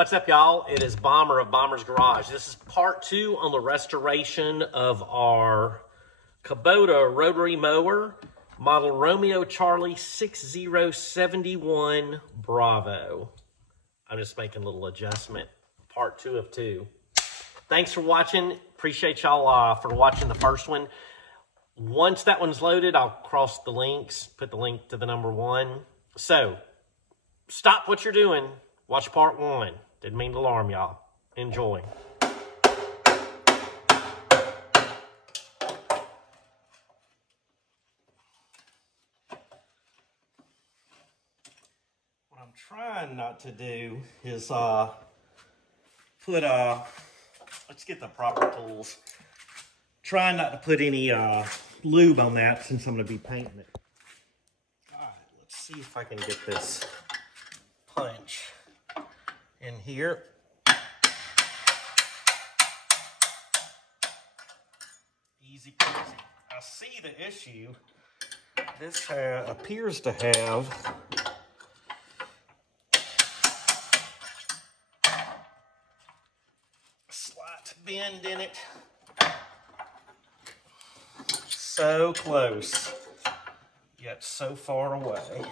What's up, y'all? It is Bomber of Bomber's Garage. This is part 2 on the restoration of our Kubota rotary mower, model Romeo Charlie 6071 Bravo. I'm just making a little adjustment. Part 2 of 2. Thanks for watching. Appreciate y'all for watching the first one. Once that one's loaded, I'll cross the links, put the link to the number 1. So, stop what you're doing. Watch part 1. Didn't mean to alarm y'all. Enjoy. What I'm trying not to do is put let's get the proper tools. Trying not to put any lube on that since I'm going to be painting it. All right, let's see if I can get this punch in here. Easy peasy. I see the issue. This appears to have a slight bend in it. So close, yet so far away.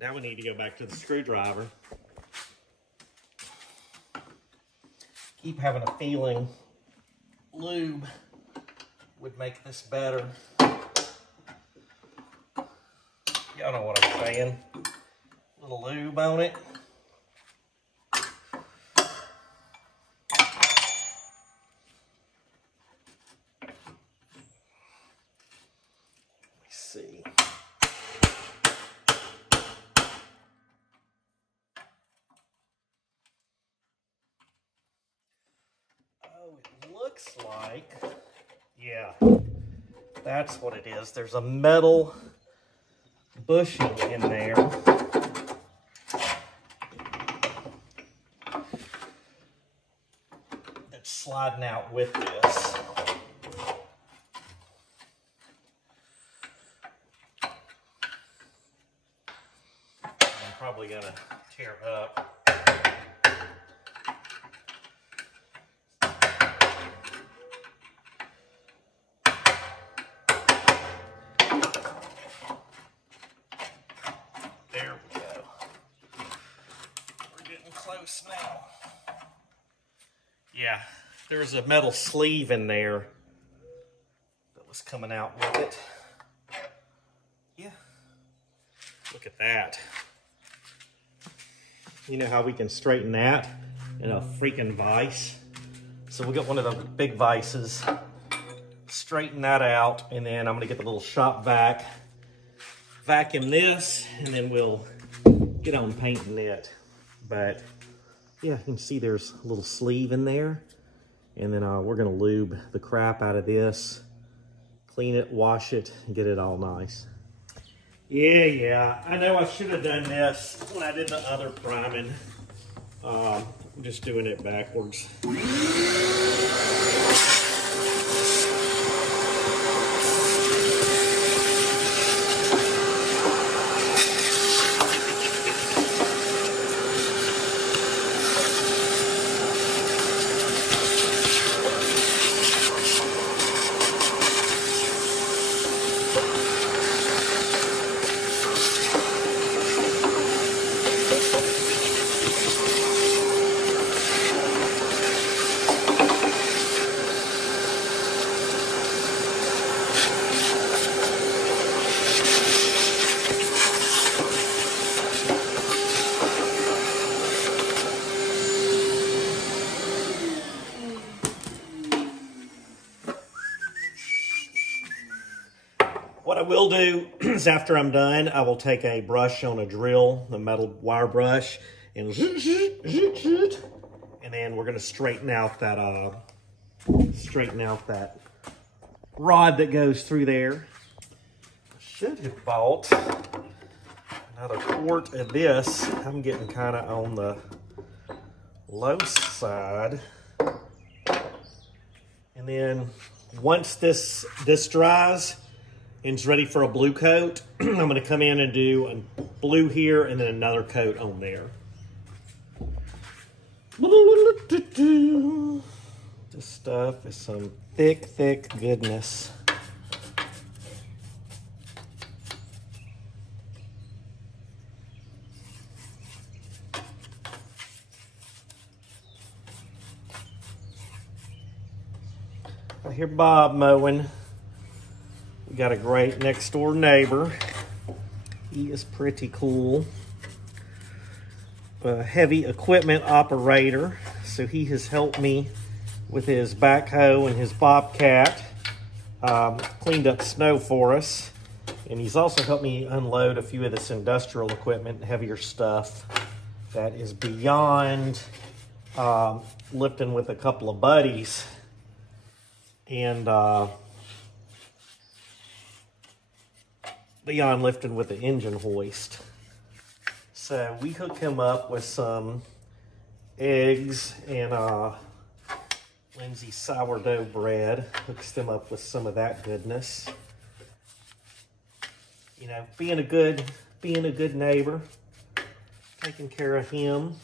Now we need to go back to the screwdriver. Keep having a feeling lube would make this better. Y'all know what I'm saying. A little lube on it. Let me see. Looks like, yeah, that's what it is. There's a metal bushing in there. That's sliding out with this. I'm probably gonna tear it up. Close now. Yeah, there's a metal sleeve in there that was coming out with it. Yeah, look at that. You know how we can straighten that in a freaking vise? So we got one of the big vices. Straighten that out, and then I'm gonna get the little shop vac, vacuum this, and then we'll get on painting it. But yeah, you can see there's a little sleeve in there. And then we're gonna lube the crap out of this, clean it, wash it, and get it all nice. Yeah, I know I should have done this when I did the other priming. I'm just doing it backwards. What I will do is after I'm done, I will take a brush on a drill, the metal wire brush, and then we're gonna straighten out that rod that goes through there. should have bought another quart of this. I'm getting kind of on the low side. And then once this dries and it's ready for a blue coat, I'm going to come in and do a blue here and then another coat on there. This stuff is some thick, thick goodness. I hear Bob mowing. We got a great next door neighbor. He is pretty cool. A heavy equipment operator, so he has helped me with his backhoe and his bobcat. Cleaned up snow for us, and he's also helped me unload a few of this industrial equipment, heavier stuff that is beyond lifting with a couple of buddies and beyond lifting with the engine hoist. So we hooked him up with some eggs and Lindsay sourdough bread. Hooks them up with some of that goodness. You know, being a good neighbor, taking care of him.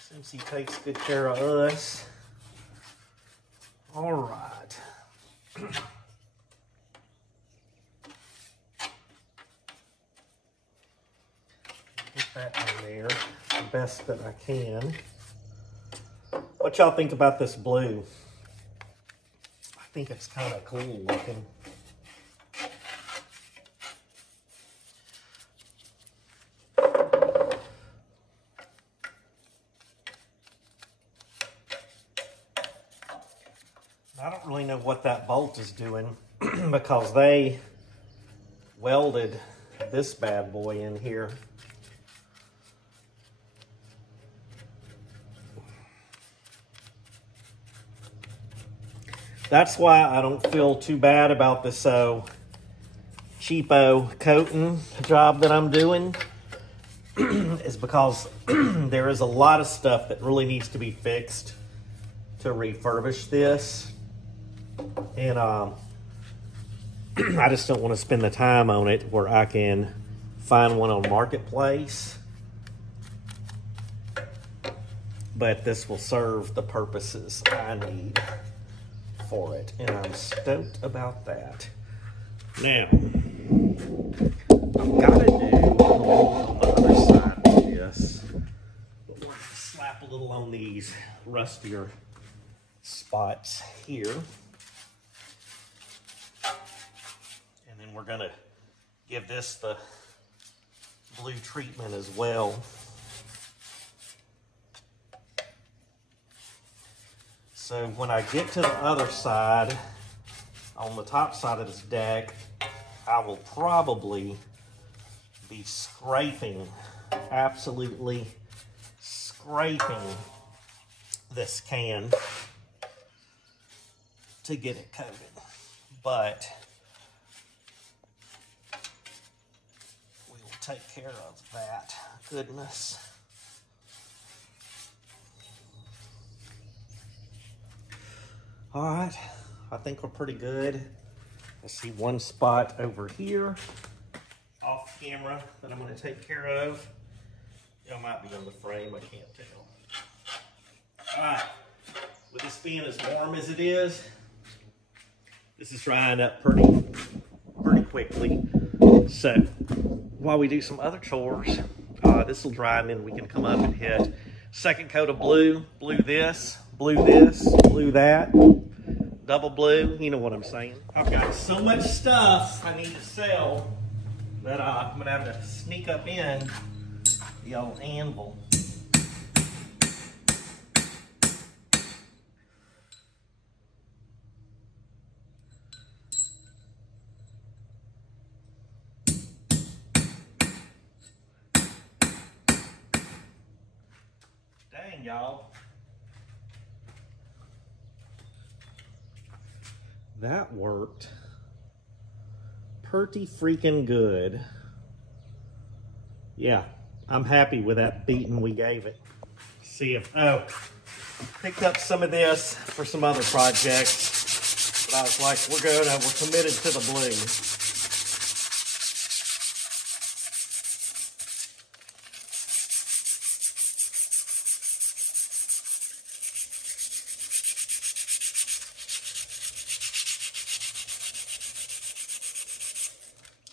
Since he takes good care of us. All right. Get that in there the best that I can. What y'all think about this blue? I think it's kind of cool looking. I don't really know what that bolt is doing because they welded this bad boy in here. That's why I don't feel too bad about this cheapo coating job that I'm doing, is because there is a lot of stuff that really needs to be fixed to refurbish this. And I just don't want to spend the time on it where I can find one on Marketplace. But this will serve the purposes I need for it, and I'm stoked about that. Now, I've got to do on the other side of this, but we're going to slap a little on these rustier spots here. And then we're going to give this the blue treatment as well. So when I get to the other side, on the top side of this deck, I will probably be scraping, absolutely scraping this can to get it coated. But we will take care of that goodness. All right, I think we're pretty good. I see one spot over here off camera that I'm going to take care of. It might be on the frame, I can't tell. All right, with this being as warm as it is, this is drying up pretty quickly. So while we do some other chores, this will dry and then we can come up and hit second coat of blue, blue this, blue that, double blue, you know what I'm saying. I've got so much stuff I need to sell that I'm gonna have to sneak up in the old anvil. Dang, y'all. that worked pretty freaking good. Yeah, I'm happy with that beating we gave it. See if, oh, picked up some of this for some other projects, but I was like, we're committed to the blue.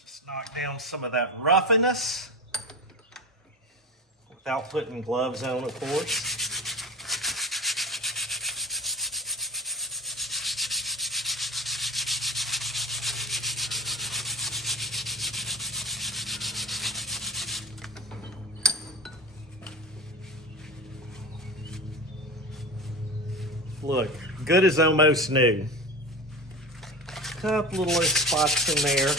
Let's knock down some of that roughness without putting gloves on, of course. Look, good as almost new. Couple little spots in there.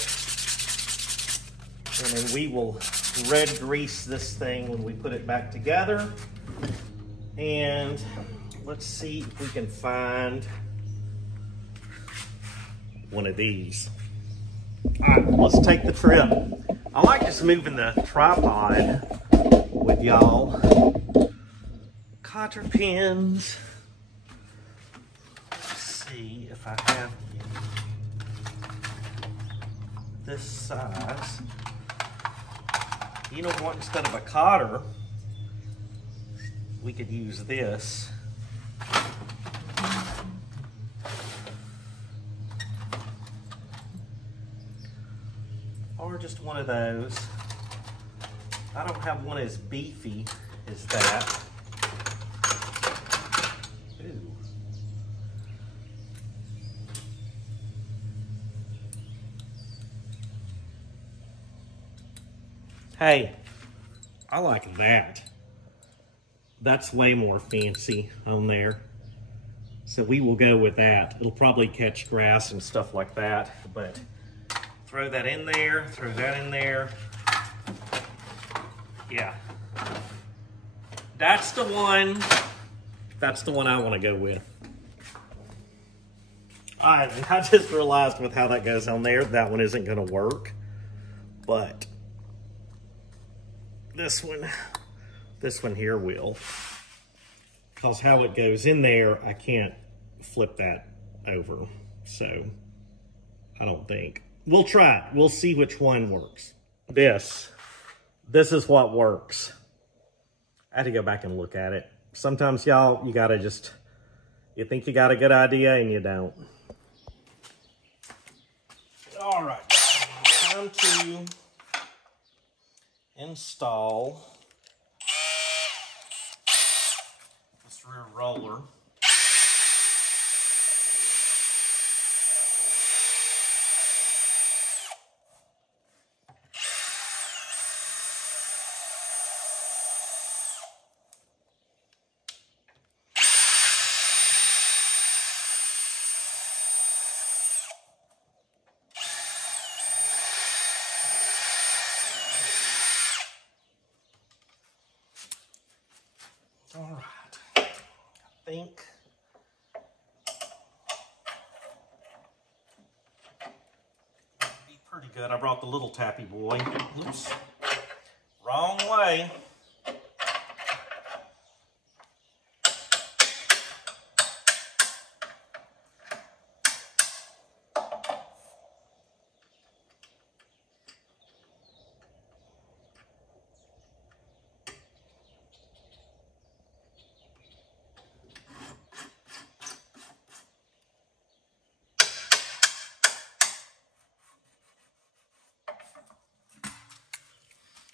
And then we will red grease this thing when we put it back together. And let's see if we can find one of these. All right, let's take the trip. I like just moving the tripod with y'all. Cotter pins. See if I have this size. You know what, instead of a cotter, we could use this. Or just one of those. I don't have one as beefy as that. Ooh. Hey, I like that. That's way more fancy on there. So we will go with that. It'll probably catch grass and stuff like that, but throw that in there, throw that in there. Yeah. That's the one. That's the one I want to go with. All right, and I just realized with how that goes on there, that one isn't going to work, but this one here will. Because how it goes in there, I can't flip that over. So, I don't think. We'll try it. We'll see which one works. This is what works. I had to go back and look at it. Sometimes, y'all, you gotta just, you think you got a good idea and you don't. All right, time to install this rear roller. All right, I think be pretty good. I brought the little tappy boy. Oops, wrong way.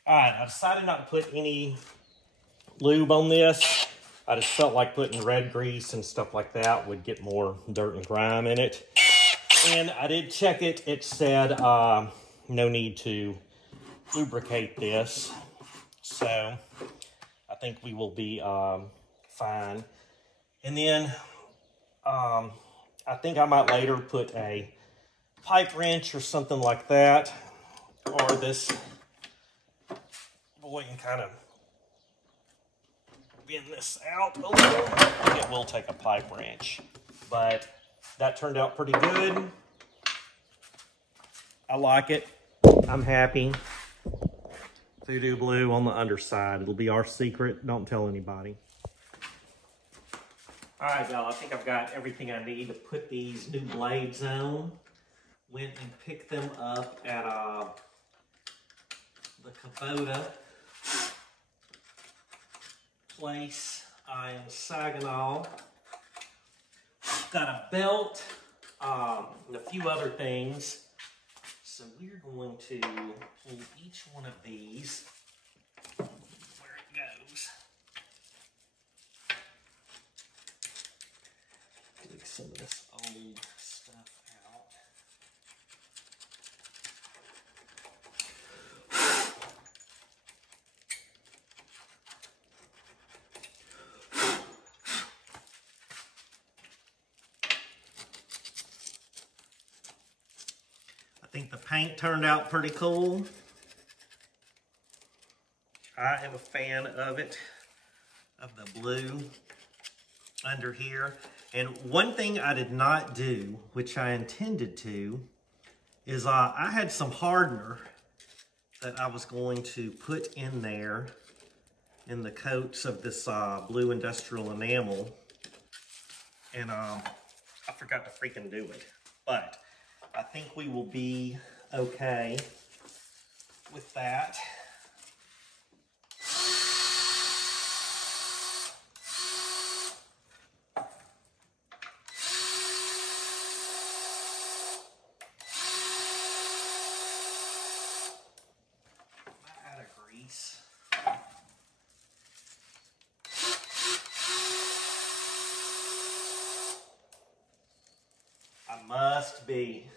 All right, I decided not to put any lube on this. I just felt like putting red grease and stuff like that would get more dirt and grime in it. And I did check it. It said no need to lubricate this. So I think we will be fine. And then I think I might later put a pipe wrench or something like that, or this boy can kind of bend this out a little. I think it will take a pipe wrench, but that turned out pretty good. I like it. I'm happy. Voodoo blue on the underside. It'll be our secret. Don't tell anybody. All right, y'all. I think I've got everything I need to put these new blades on. Went and picked them up at the Kubota place in Saginaw. Got a belt and a few other things. So we're going to pull each one of these where it goes. Take some of this old stuff out. I think the paint turned out pretty cool. I am a fan of it, of the blue under here. And one thing I did not do, which I intended to, is I had some hardener that I was going to put in there in the coats of this blue industrial enamel. And I forgot to freaking do it. But I think we will be okay with that. Out of grease. I must be.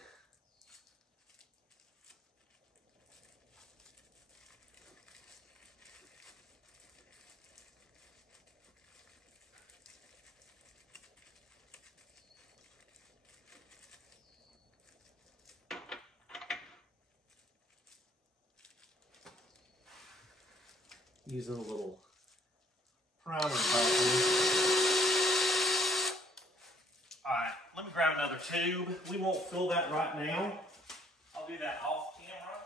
Using a little primer button. All right, let me grab another tube. We won't fill that right now. I'll do that off camera.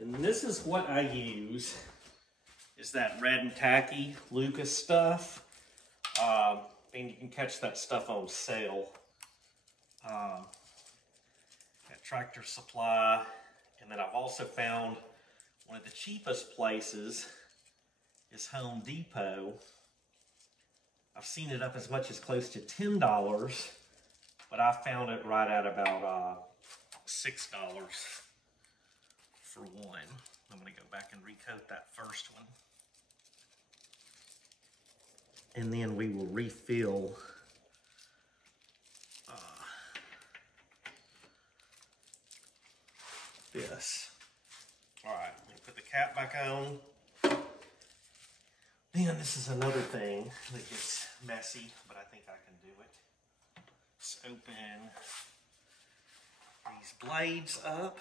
And this is what I use, is that red and tacky Lucas stuff. And you can catch that stuff on sale at Tractor Supply. And then I've also found one of the cheapest places is Home Depot. I've seen it up as much as close to $10, but I found it right at about $6 for one. I'm going to go back and recoat that first one. And then we will refill this. All right, I'm gonna put the cap back on. Then this is another thing that gets messy, but I think I can do it. Let's open these blades up,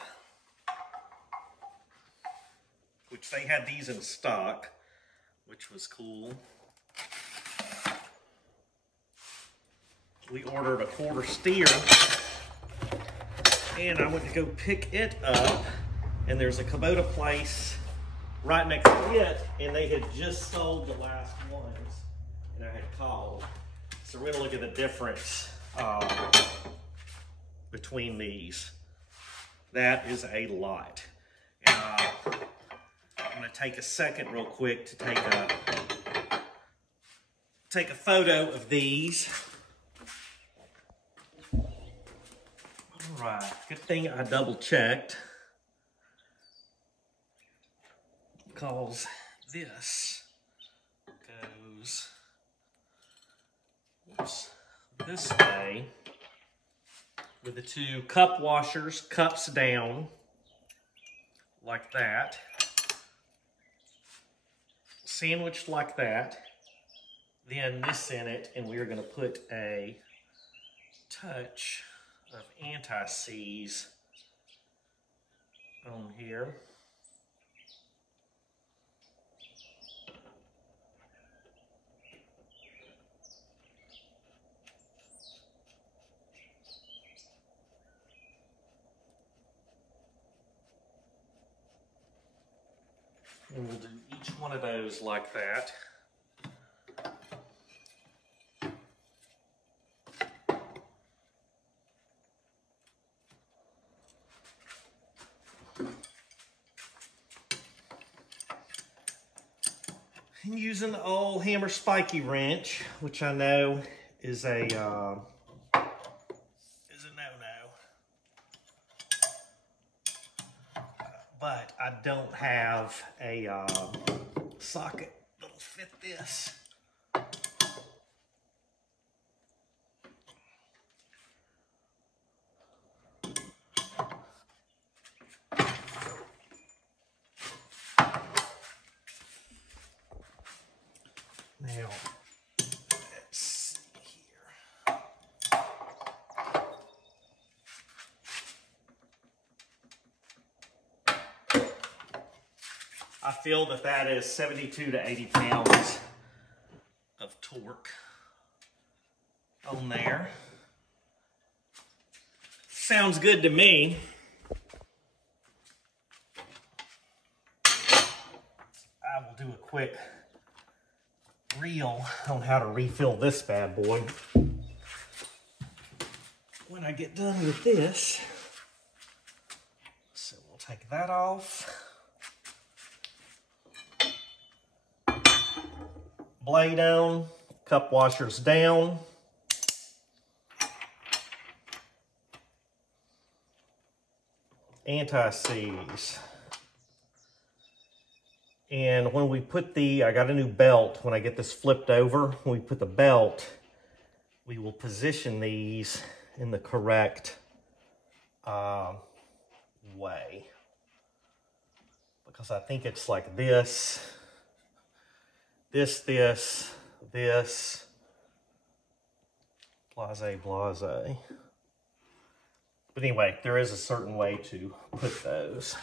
which they had these in stock, which was cool. We ordered a quarter steer, and I went to go pick it up, and there's a Kubota place right next to it, and they had just sold the last ones, and I had called. So we're gonna look at the difference between these. That is a lot. And I'm gonna take a second real quick to take a photo of these. All right, good thing I double checked, because this goes this way with the two cup washers, cups down, like that, sandwiched like that, then this in it, and we're going to put a touch of anti-seize on here. And we'll do each one of those like that. And using the old hammer spiky wrench, which I know is a no-no. But I don't have a socket that'll fit this. Now, let's see here. I feel that that is 72 to 80 pounds of torque on there. Sounds good to me. I will do a quick reel on how to refill this bad boy when I get done with this. So we'll take that off. Blade on, cup washers down. Anti-seize. And when we put I got a new belt. When I get this flipped over, when we put the belt, we will position these in the correct way. Because I think it's like this, this, blase, blase. But anyway, there is a certain way to put those.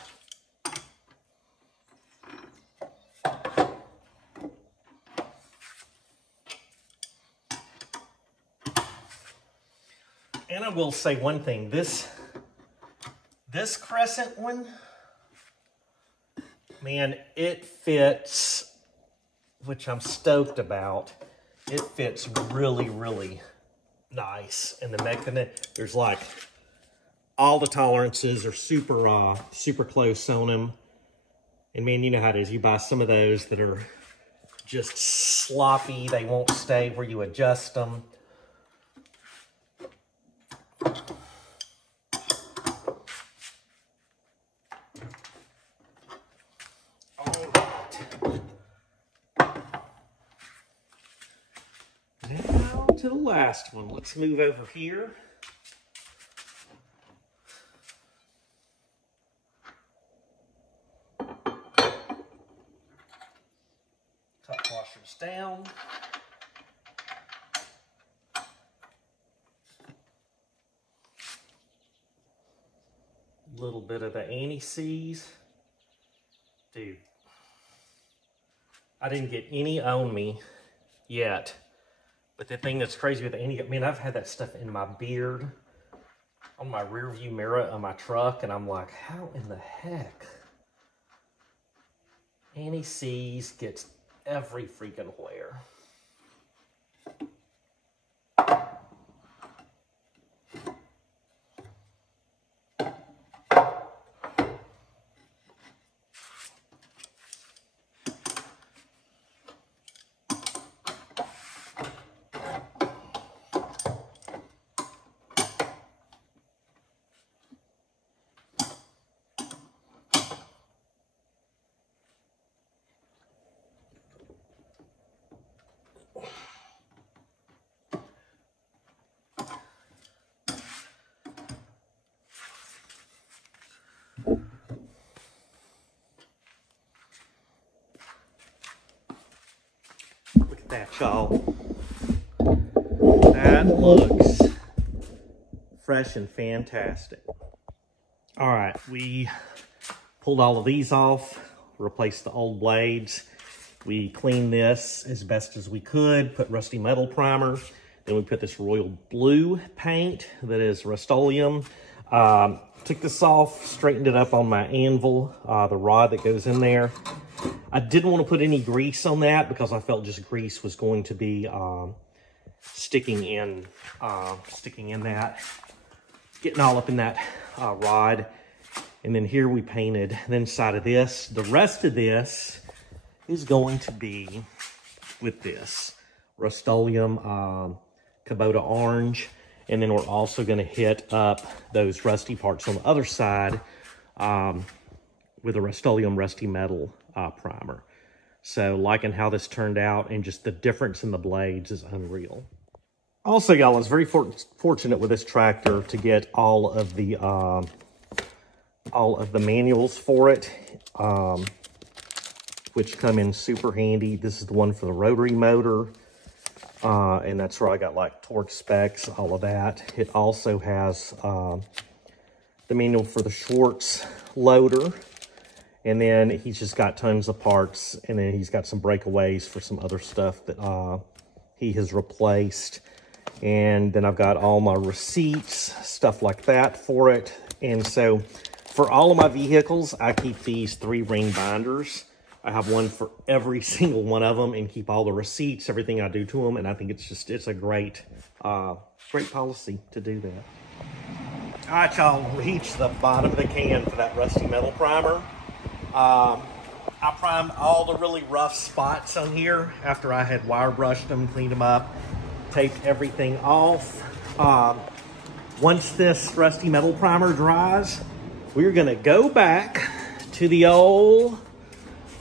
And I will say one thing, this crescent one, man, it fits, which I'm stoked about. It fits really, really nice. And the mechanism, there's like, all the tolerances are super close on them. And man, you know how it is. You buy some of those that are just sloppy. They won't stay where you adjust them. Now to the last one. Let's move over here. Top washers down. A little bit of the anti-seize. Dude, I didn't get any on me yet. But the thing that's crazy with the anti, I mean, I've had that stuff in my beard, on my rear view mirror of my truck, and I'm like, how in the heck? Anti-seize gets every freaking where. Look at that, y'all. That looks fresh and fantastic. All right, we Pulled all of these off, replaced the old blades. We cleaned this as best as we could, put rusty metal primer. Then we put this royal blue paint that is Rust-Oleum. Took this off, straightened it up on my anvil, the rod that goes in there. I didn't want to put any grease on that because I felt just grease was going to be sticking in that, getting all up in that rod. And then here we painted the inside of this. The rest of this is going to be with this Rust-Oleum Kubota orange. And then we're also going to hit up those rusty parts on the other side with a Rust-Oleum rusty metal primer. So liking how this turned out, and just the difference in the blades is unreal. Also, y'all, I was very fortunate with this tractor to get all of the manuals for it, which come in super handy. This is the one for the rotary motor. And that's where I got like torque specs, all of that. It also has the manual for the Schwartz loader. And then he's just got tons of parts. And then he's got some breakaways for some other stuff that he has replaced. And then I've got all my receipts, stuff like that for it. And so for all of my vehicles, I keep these 3-ring binders. I have one for every single one of them, and keep all the receipts, everything I do to them. And I think it's a great policy to do that. All right, y'all, reached the bottom of the can for that rusty metal primer. I primed all the really rough spots on here after I had wire brushed them, cleaned them up, taped everything off. Once this rusty metal primer dries, we're gonna go back to the old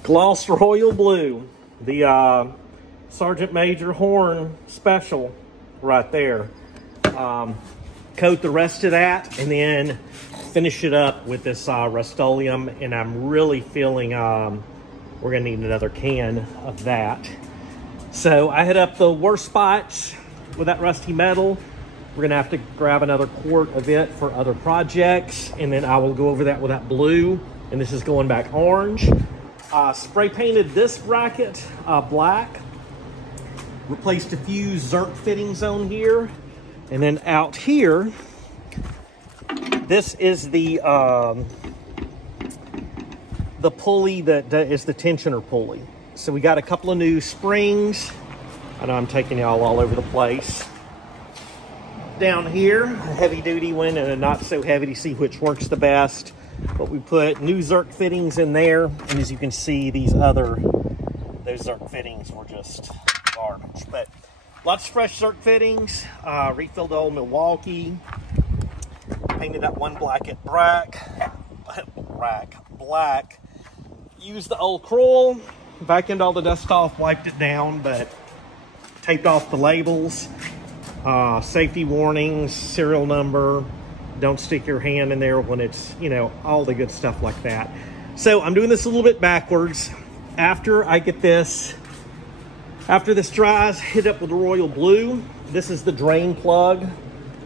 gloss royal blue, the Sergeant Major Horn special right there. Coat the rest of that and then finish it up with this Rust-Oleum, and I'm really feeling we're gonna need another can of that. So I hit up the worst spots with that rusty metal. We're gonna have to grab another quart of it for other projects, and then I will go over that with that blue, and this is going back orange. Spray painted this bracket black, replaced a few Zerk fittings on here, and then out here, this is the pulley that is the tensioner pulley. So we got a couple of new springs. I know I'm taking y'all all over the place. Down here, a heavy duty one and a not so heavy to see which works the best. But we put new Zerk fittings in there, and as you can see, those Zerk fittings were just garbage. But lots of fresh Zerk fittings. Refilled the old Milwaukee. Painted that one black. Used the old Kroll. Vacuumed all the dust off, wiped it down, but taped off the labels. Safety warnings, serial number. Don't stick your hand in there when it's, all the good stuff like that. So I'm doing this a little bit backwards. After I get this, after this dries, hit up with the royal blue. This is the drain plug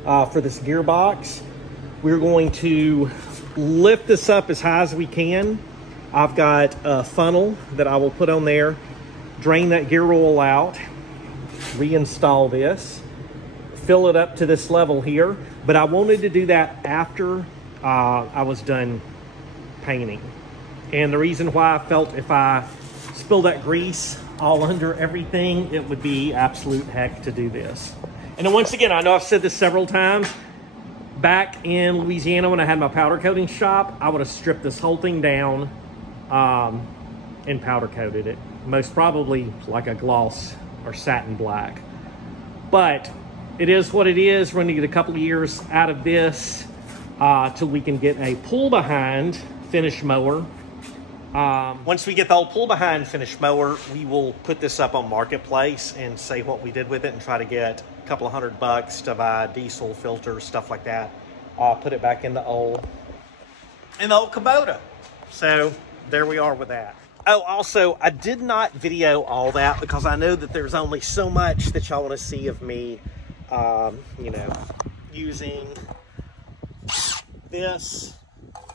for this gearbox. We're going to lift this up as high as we can. I've got a funnel that I will put on there, drain that gear roll out, reinstall this, fill it up to this level here. But I wanted to do that after I was done painting. And the reason why I felt if I spilled that grease all under everything, it would be absolute heck to do this. And then once again, I know I've said this several times, back in Louisiana when I had my powder coating shop, I would have stripped this whole thing down and powder coated it. Most probably like a gloss or satin black. But it is what it is. We're going to get a couple of years out of this till we can get a pull-behind finish mower. Once we get the old pull-behind finish mower, we will put this up on Marketplace and say what we did with it and try to get a couple of $100 to buy diesel filters, stuff like that. Put it back in the old Kubota. So there we are with that. Oh, also, I did not video all that because I know that there's only so much that y'all want to see of me using this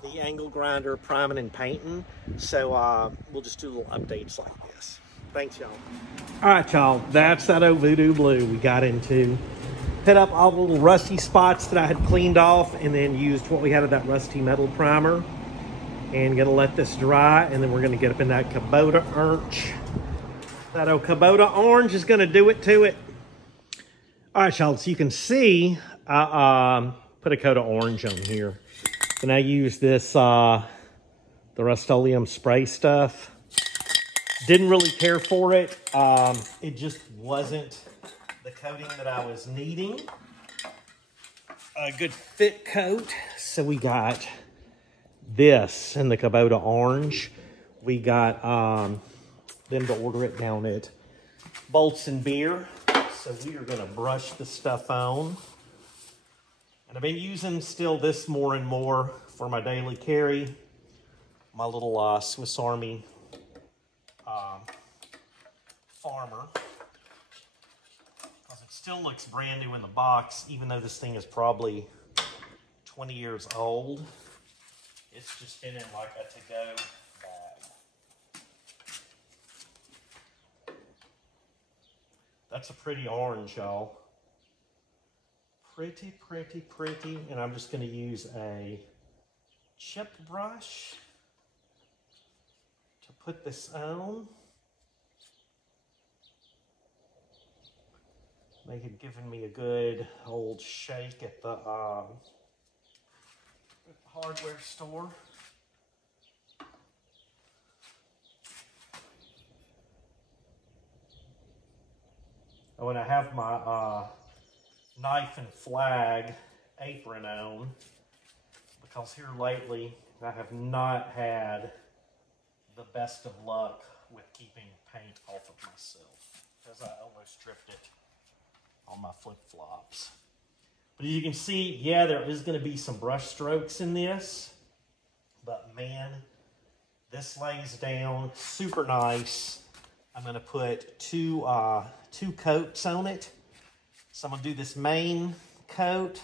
the angle grinder priming and painting. So we'll just do little updates like this. Thanks, y'all. All right, y'all, that's that old Voodoo Blue we got into. Hit up all the little rusty spots that I had cleaned off, and then used what we had of that rusty metal primer. And gonna let this dry, and then we're gonna get up in that Kubota orange. That old Kubota orange is gonna do it to it. All right, y'all, so you can see I put a coat of orange on here. And I use this, the Rust-Oleum spray stuff. Didn't really care for it. It just wasn't the coating that I was needing. A good fit coat. So we got this in the Kubota orange. We got them to order it down at Bolts and Beer. So we are gonna brush the stuff on. And I've been using still this more and more for my daily carry. My little Swiss Army Farmer. Because it still looks brand new in the box, even though this thing is probably 20 years old. It's just been in like a to-go bag. That's a pretty orange, y'all. Pretty, pretty, pretty. And I'm just going to use a chip brush to put this on. They had given me a good old shake at the hardware store. Oh, and I have my knife and flag apron on, because here lately I have not had the best of luck with keeping paint off of myself, because I almost dripped it on my flip-flops. But as you can see, yeah, there is going to be some brush strokes in this, but man, this lays down super nice. I'm going to put two coats on it. So I'm going to do this main coat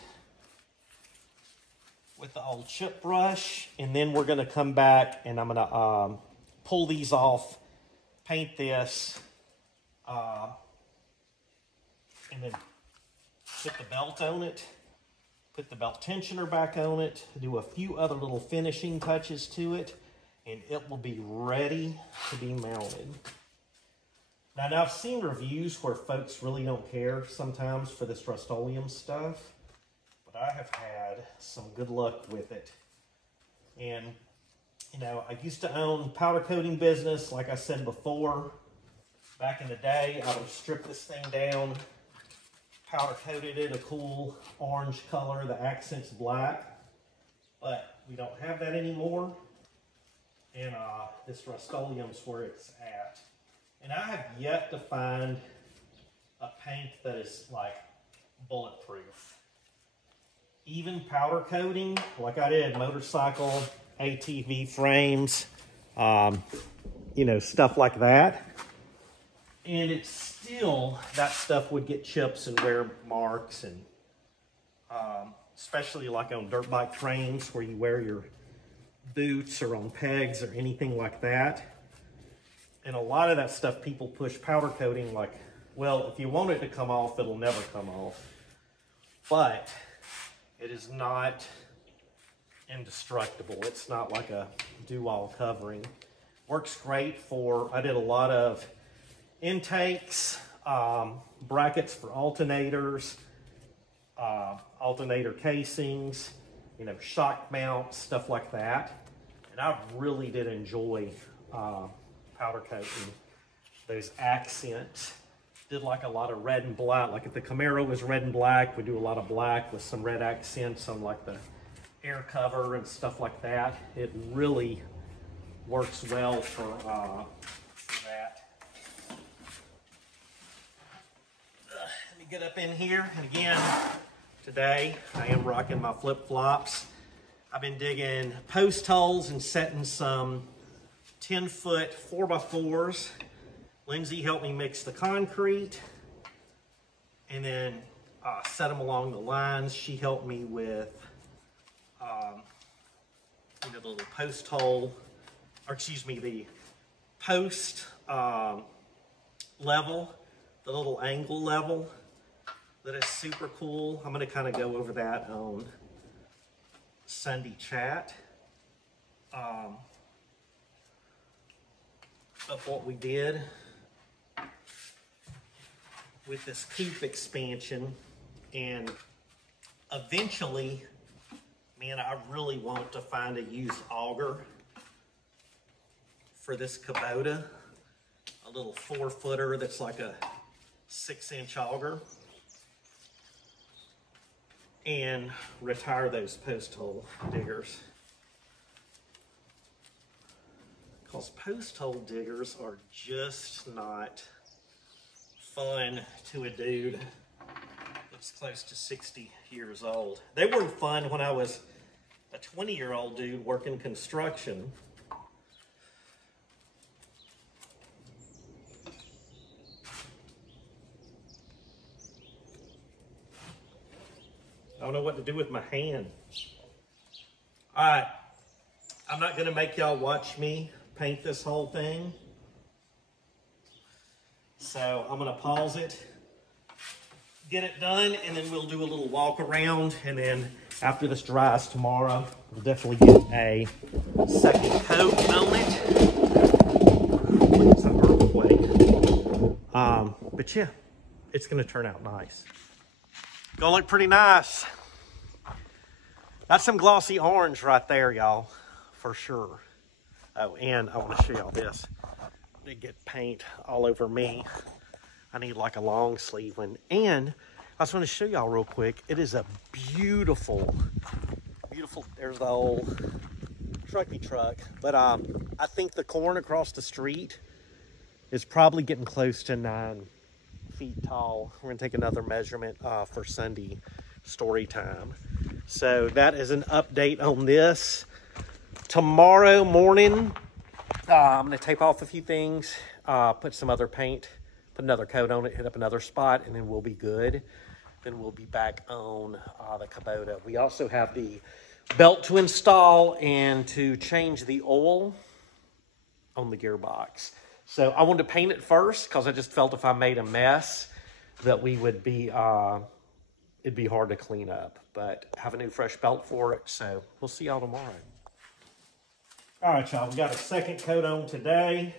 with the old chip brush, and then we're going to come back and I'm going to pull these off, paint this, and then put the belt on it, put the belt tensioner back on it, do a few other little finishing touches to it, and it will be ready to be mounted. Now I've seen reviews where folks really don't care sometimes for this Rust-Oleum stuff, but I have had some good luck with it. And, you know, I used to own powder coating business, like I said before. Back in the day, I would strip this thing down, powder coated it a cool orange color, the accent's black, but we don't have that anymore. And this Rust-Oleum's where it's at. And I have yet to find a paint that is like bulletproof. Even powder coating, like I did motorcycle, ATV frames, you know, stuff like that. And it's still, that stuff would get chips and wear marks, and especially like on dirt bike frames where you wear your boots or on pegs or anything like that. And a lot of that stuff people push powder coating like, well, if you want it to come off, it'll never come off. But it is not indestructible. It's not like a do-all covering. Works great for, I did a lot of intakes, brackets for alternators, alternator casings, you know, shock mounts, stuff like that. And I really did enjoy powder coating those accents. Did like a lot of red and black. Like if the Camaro was red and black, we do a lot of black with some red accents on like the air cover and stuff like that. It really works well for that. Let me get up in here, and again, today I am rocking my flip-flops. I've been digging post holes and setting some 10-foot 4x4s. Lindsay helped me mix the concrete and then set them along the lines. She helped me with you know, the little post hole, or excuse me, the post level, the little angle level. That is super cool. I'm going to kind of go over that on Sunday chat of what we did with this coupe expansion. And eventually, man, I really want to find a used auger for this Kubota, a little 4-footer that's like a 6-inch auger, and retire those post hole diggers. Because post hole diggers are just not fun to a dude that's close to 60 years old. They weren't fun when I was a 20-year-old dude working construction. I don't know what to do with my hand. All right, I'm not gonna make y'all watch me paint this whole thing. So I'm gonna pause it, get it done, and then we'll do a little walk around. And then after this dries tomorrow, we'll definitely get a second coat on it. It's an earthquake. But yeah, it's gonna turn out nice. Gonna look pretty nice. That's some glossy orange right there, y'all, for sure. Oh, and I want to show y'all this. I did get paint all over me. I need like a long sleeve one. And I just want to show y'all real quick. It is a beautiful, beautiful, there's the old trucky truck. But I think the corn across the street is probably getting close to 9 feet tall. We're gonna take another measurement for Sunday story time. So that is an update on this. Tomorrow morning, I'm gonna tape off a few things, put some other paint, put another coat on it, hit up another spot, and then we'll be good. Then we'll be back on the Kubota. We also have the belt to install and to change the oil on the gearbox. So I wanted to paint it first because I just felt if I made a mess that we would be, it'd be hard to clean up. But have a new fresh belt for it, so we'll see y'all tomorrow. All right, y'all, we got a second coat on today.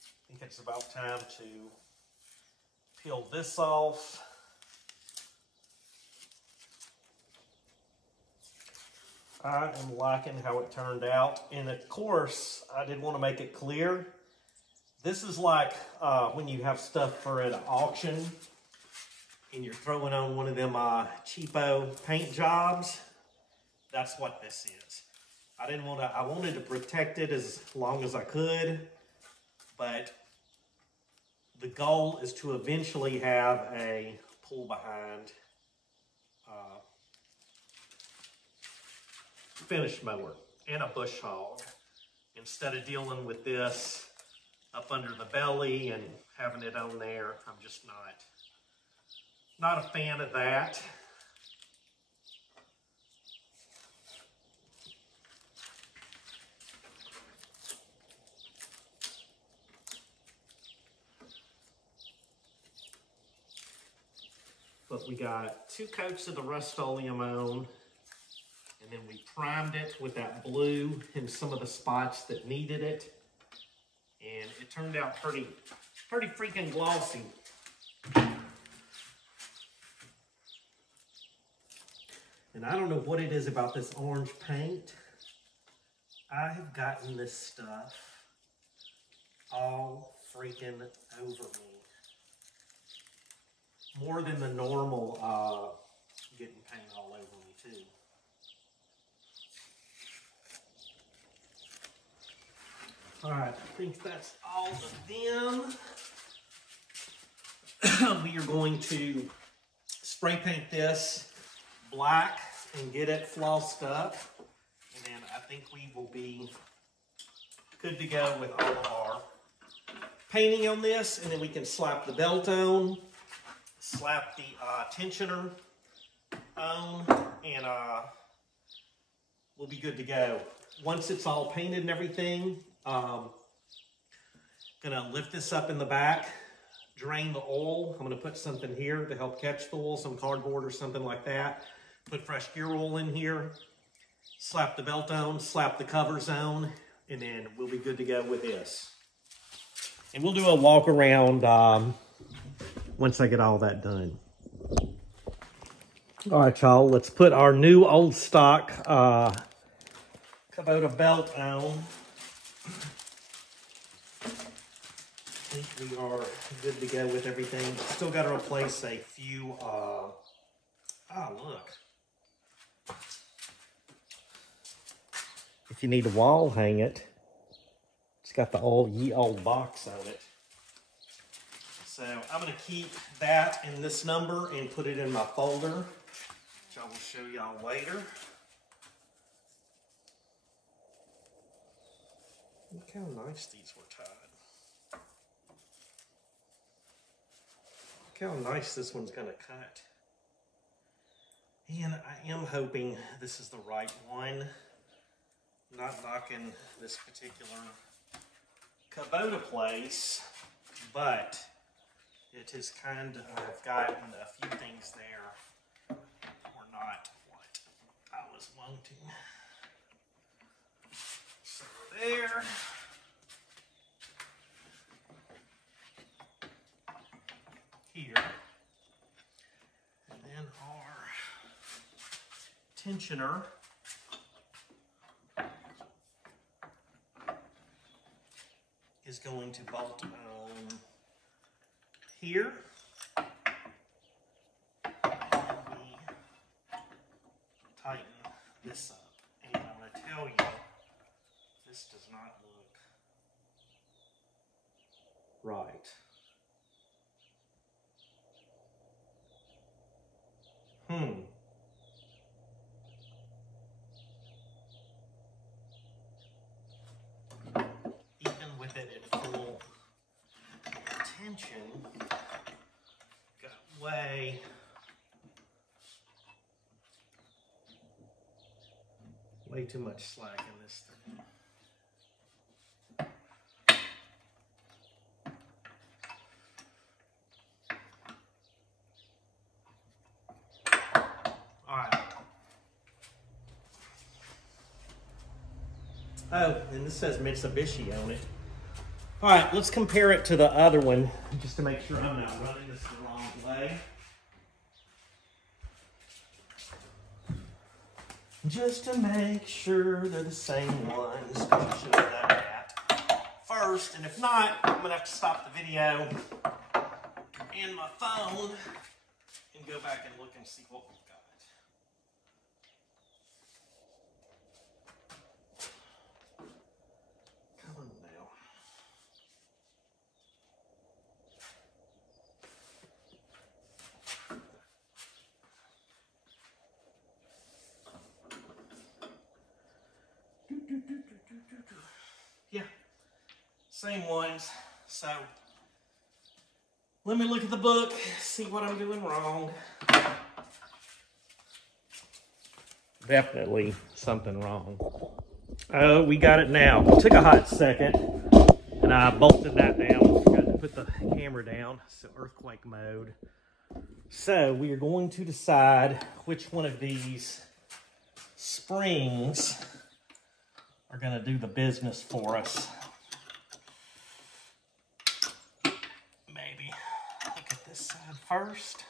I think it's about time to peel this off. I am liking how it turned out. And of course, I did want to make it clear. This is like when you have stuff for an auction and you're throwing on one of them cheapo paint jobs. That's what this is. I wanted to protect it as long as I could, but the goal is to eventually have a pull behind finish mower and a bush hog instead of dealing with this up under the belly and having it on there. I'm just not a fan of that. But we got 2 coats of the Rust-Oleum on, and then we primed it with that blue in some of the spots that needed it. And it turned out pretty freaking glossy. And I don't know what it is about this orange paint. I have gotten this stuff all freaking over me. More than the normal getting paint all over me too. All right, I think that's all of them. We are going to spray paint this black and get it flossed up. And then I think we will be good to go with all of our painting on this. And then we can slap the belt on, slap the tensioner on, and we'll be good to go. Once it's all painted and everything, gonna lift this up in the back, drain the oil. I'm gonna put something here to help catch the oil, some cardboard or something like that. Put fresh gear oil in here, slap the belt on, slap the covers on, and then we'll be good to go with this. And we'll do a walk around once I get all that done. All right, y'all, let's put our new old stock Kubota belt on. I think we are good to go with everything. Still got to replace a few, look. If you need a wall hang it, it's got the ye old box on it. So I'm going to keep that in this number and put it in my folder, which I will show y'all later. Look how nice these were tied. Look how nice this one's going to cut. And I am hoping this is the right one. Not knocking this particular Kubota place, but it is kind of, I've gotten a few things there were not what I was wanting. So there. Here. And then our tensioner. Is going to bolt on here. And we tighten this up. And I'm going to tell you, this does not look right. With it at full tension, got way too much slack in this thing. All right. Oh, and this says Mitsubishi on it. All right, let's compare it to the other one, just to make sure I'm not running this the wrong way. Just to make sure they're the same ones. I should have done that first, and if not, I'm gonna have to stop the video and my phone and go back and look and see what we've got. Yeah, same ones. So let me look at the book, see what I'm doing wrong. Definitely something wrong. Oh, we got it now. It took a hot second, and I bolted that down. Forgot to put the camera down, so earthquake mode. So we are going to decide which one of these springs are going to do the business for us. Maybe look at this side first.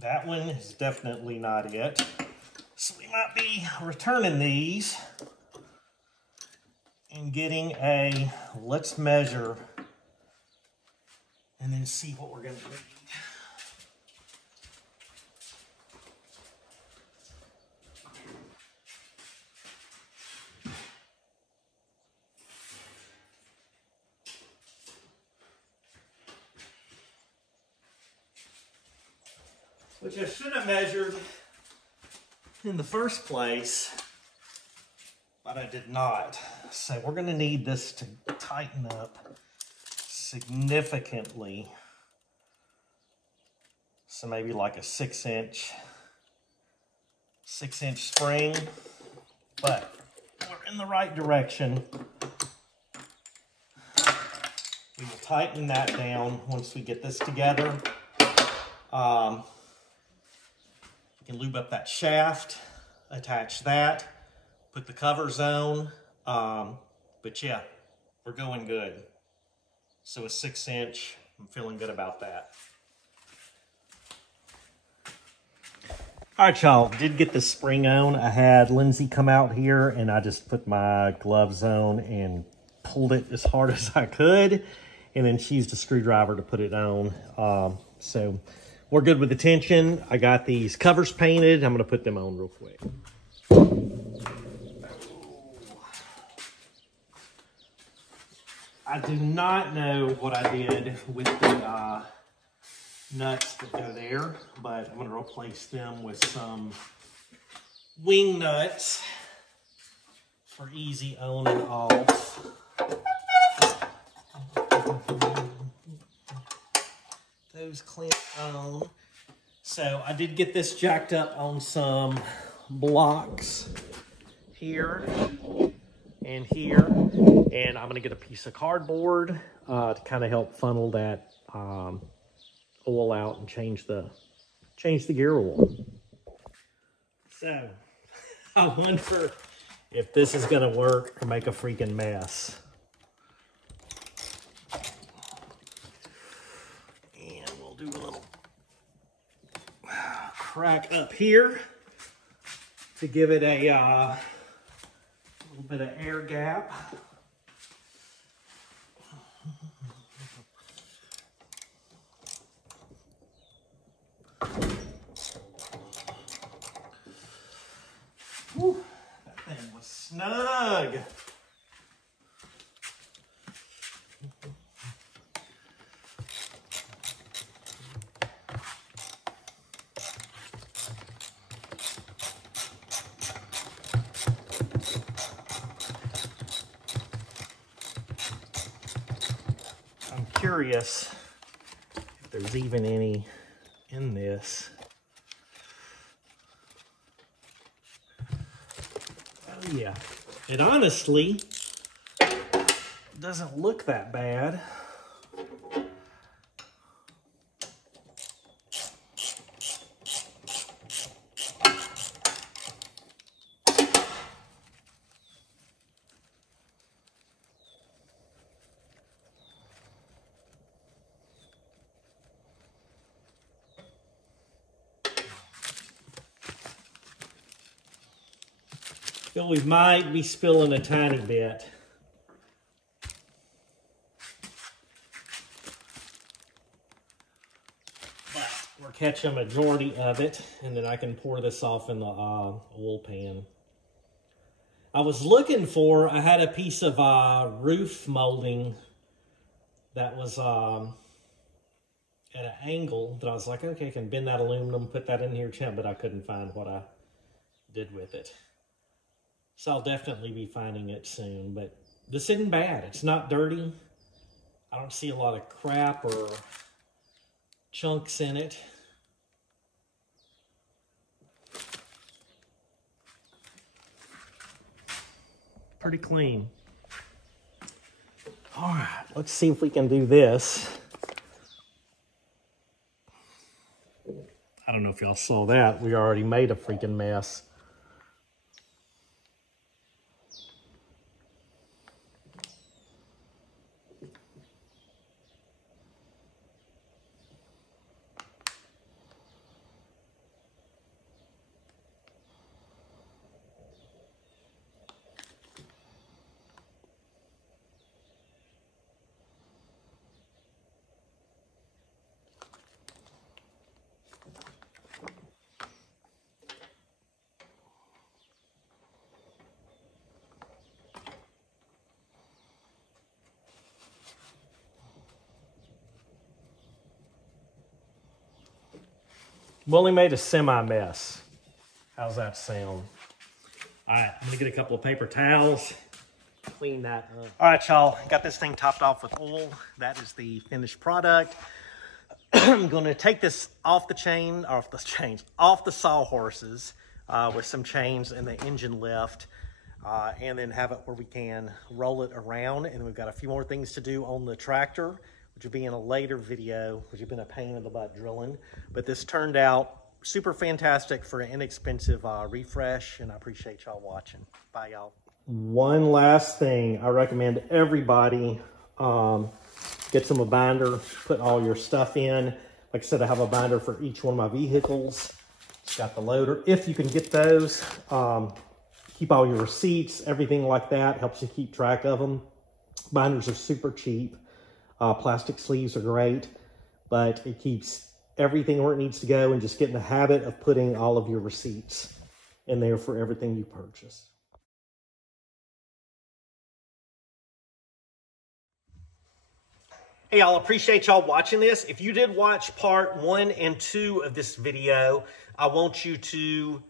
That one is definitely not it. So we might be returning these and getting a, let's measure and then see what we're going to need. Which I should have measured in the first place, but I did not. So we're gonna need this to tighten up significantly. So maybe like a 6-inch spring, but we're in the right direction. We will tighten that down once we get this together. You can lube up that shaft, attach that, put the covers on. But yeah, we're going good. So a 6-inch, I'm feeling good about that. All right, y'all, did get the spring on. I had Lindsay come out here and I just put my gloves on and pulled it as hard as I could. And then she used a screwdriver to put it on. So we're good with the tension. I got these covers painted. I'm gonna put them on real quick. I do not know what I did with the nuts that go there, but I'm gonna replace them with some wing nuts for easy on and off. Those clamp on. So I did get this jacked up on some blocks here and here, and I'm gonna get a piece of cardboard to kind of help funnel that oil out and change the gear oil. So I wonder if this is gonna work or make a freaking mess. And we'll do a little crack up here to give it a little bit of air gap. Whew, that thing was snug. I'm curious if there's even any in this. Oh yeah, it honestly doesn't look that bad. Feel we might be spilling a tiny bit. But we're catching a majority of it, and then I can pour this off in the oil pan. I was looking for, I had a piece of roof molding that was at an angle that I was like, okay, I can bend that aluminum, put that in here, but I couldn't find what I did with it. So I'll definitely be finding it soon, but this isn't bad. It's not dirty. I don't see a lot of crap or chunks in it. Pretty clean. All right, let's see if we can do this. I don't know if y'all saw that. We already made a freaking mess. We only made a semi-mess. How's that sound? All right, I'm gonna get a couple of paper towels, clean that up. All right, y'all, got this thing topped off with oil. That is the finished product. I'm gonna take this off the sawhorses with some chains and the engine lift, and then have it where we can roll it around. And we've got a few more things to do on the tractor, which will be in a later video, which has been a pain in the butt drilling. But this turned out super fantastic for an inexpensive refresh, and I appreciate y'all watching. Bye, y'all. One last thing, I recommend everybody get some a binder, put all your stuff in. Like I said, I have a binder for each one of my vehicles. It's got the loader. If you can get those, keep all your receipts, everything like that. Helps you keep track of them. Binders are super cheap. Plastic sleeves are great, but it keeps everything where it needs to go, and just get in the habit of putting all of your receipts in there for everything you purchase. Hey, y'all, appreciate y'all watching this. If you did watch part 1 and 2 of this video, I want you to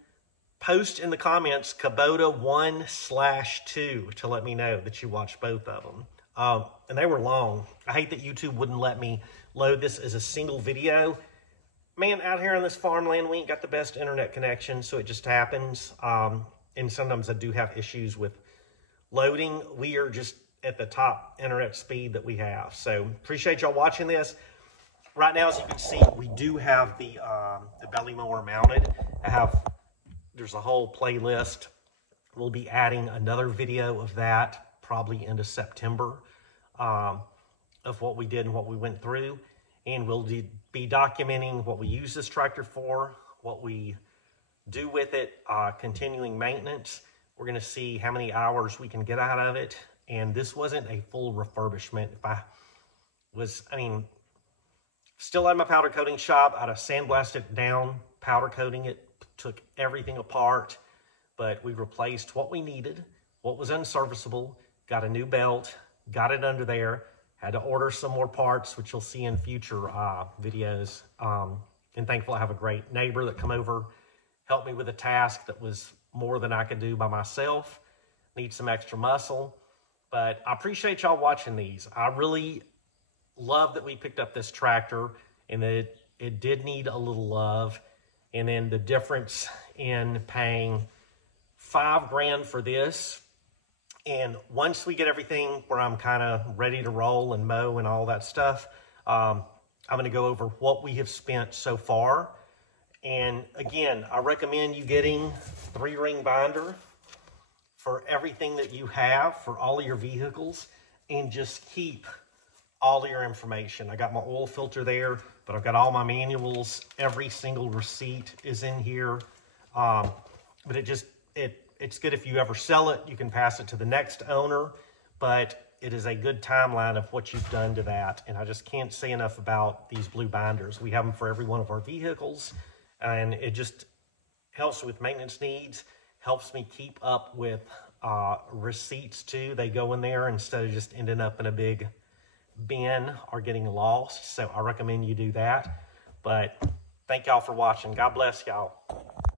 post in the comments Kubota 1/2 to let me know that you watched both of them. And they were long. I hate that YouTube wouldn't let me load this as a single video. Man, out here on this farmland, we ain't got the best internet connection, so it just happens. And sometimes I do have issues with loading. We are just at the top internet speed that we have. So appreciate y'all watching this. Right now, as you can see, we do have the belly mower mounted. There's a whole playlist. We'll be adding another video of that probably into September of what we did and what we went through. And we'll be documenting what we use this tractor for, what we do with it, continuing maintenance. We're gonna see how many hours we can get out of it. And this wasn't a full refurbishment. Still at my powder coating shop, I'd have sandblasted it down, powder coating it, took everything apart, but we replaced what we needed, what was unserviceable, got a new belt, got it under there, had to order some more parts, which you'll see in future videos. And thankful I have a great neighbor that come over, helped me with a task that was more than I could do by myself. Need some extra muscle. But I appreciate y'all watching these. I really love that we picked up this tractor, and that it did need a little love. And then the difference in paying $5 grand for this, and once we get everything where I'm kind of ready to roll and mow and all that stuff, I'm going to go over what we have spent so far. And again, I recommend you getting 3-ring binder for everything that you have, for all of your vehicles, and just keep all of your information. I got my oil filter there, but I've got all my manuals. Every single receipt is in here. But it's good if you ever sell it, you can pass it to the next owner, but it is a good timeline of what you've done to that. And I just can't say enough about these blue binders. We have them for every one of our vehicles, and it just helps with maintenance needs, helps me keep up with receipts too. They go in there instead of just ending up in a big bin or getting lost. So I recommend you do that. But thank y'all for watching. God bless y'all.